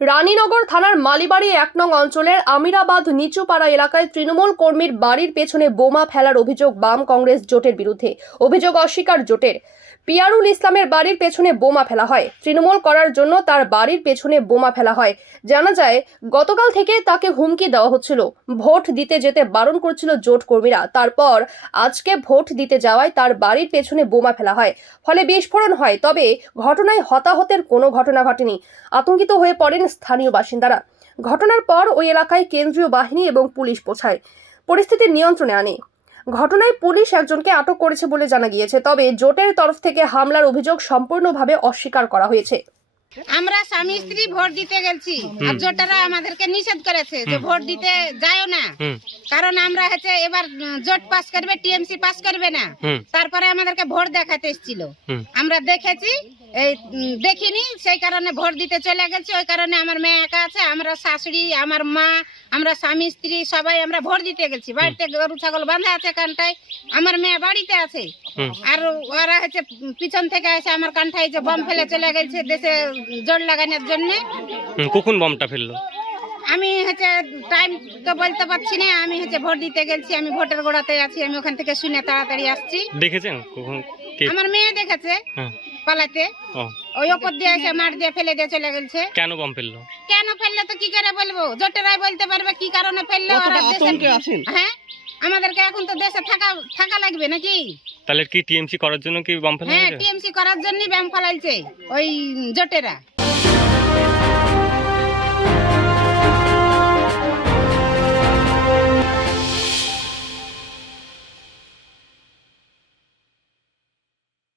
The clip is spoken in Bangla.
রানীনগর থানার মালিবাড়ি এক নং অঞ্চলের আমিরাবাদ নিচুপাড়া এলাকায় তৃণমূল কর্মীর বাড়ির পেছনে বোমা ফেলার অভিযোগ বাম কংগ্রেস জোটের বিরুদ্ধে। অভিযোগ অস্বীকার জোটের। পিয়ারুল ইসলামের বাড়ির পেছনে বোমা ফেলা হয়। তৃণমূল করার জন্য তার বাড়ির পেছনে বোমা ফেলা হয়। জানা যায়, গতকাল থেকে তাকে হুমকি দেওয়া হচ্ছিল। ভোট দিতে যেতে বারণ করছিল জোট কর্মীরা। তারপর আজকে ভোট দিতে যাওয়ায় তার বাড়ির পেছনে বোমা ফেলা হয়। ফলে বিস্ফোরণ হয়। তবে ঘটনায় হতাহতের কোনো ঘটনা ঘটেনি। আতঙ্কিত হয়ে পড়েন স্থানীয় বাসিন্দারা। ঘটনার পর ওই এলাকায় কেন্দ্রীয় বাহিনী এবং পুলিশ পৌঁছায়। পরিস্থিতি নিয়ন্ত্রণে আনে। ঘটনায় পুলিশ একজনকে আটক করেছে বলে জানা গিয়েছে তবে জোটের তরফ থেকে হামলার অভিযোগ সম্পূর্ণভাবে অস্বীকার করা হয়েছে। আমরা স্বামী স্ত্রী ভোট দিতে গেছি আর জোটারা আমাদেরকে নিষেধ করেছে যে ভোট দিতে যায় না। কারণ আমরা হচ্ছে এবার জোট পাস করবে টিএমসি পাস করবে না। তারপরে আমাদেরকে ভোট দেখাতে এসেছিল। আমরা দেখেছি এই দেখিনি সেই কারণে ভোট দিতে চলে গেছি ওই কারণে আমার মেয়ে একা আছে আমরা শাশুড়ি আমার মা আমরা স্বামী স্ত্রী সবাই আমরা ভোট দিতে গেছি। বাড়িতে গরু ছাগল বাঁধা আছে কানটায় আমার মেয়ে বাড়িতে আছে। আর ওরা হচ্ছে পিছন থেকে এসে আমার কান্ঠায় যে বম ফেলে চলে গেছে দেশে জোর লাগানোর জন্য। কখন বমটা ফেলল? আমি হচ্ছে টাইম তো বলতে পারছি না আমি হচ্ছে ভোট দিতে গেছি আমি ভোটের গোড়াতে আছি আমি ওখান থেকে শুনে তাড়াতাড়ি আসছি। দেখেছেন কখন? আমার মেয়ে দেখেছে হ্যাঁ। পালাতে। ওই ওপর দিয়ে এসে মাঠ দিয়ে ফেলে দিয়ে চলে গেছে। কেন বম ফেলল? কেন ফেলল তো কি করে বলব? জোটেরাই বলতে পারবে কি কারণে ফেলল দেশে হ্যাঁ? আমাদেরকে এখন তো দেশে থাকা থাকা লাগবে নাকি? তাহলে কি টিএমসি করার জন্য কি বম ফেলা হ্যাঁ টিএমসি করার জন্য ব্যায়াম ফেলাইছে ওই জোটেরা।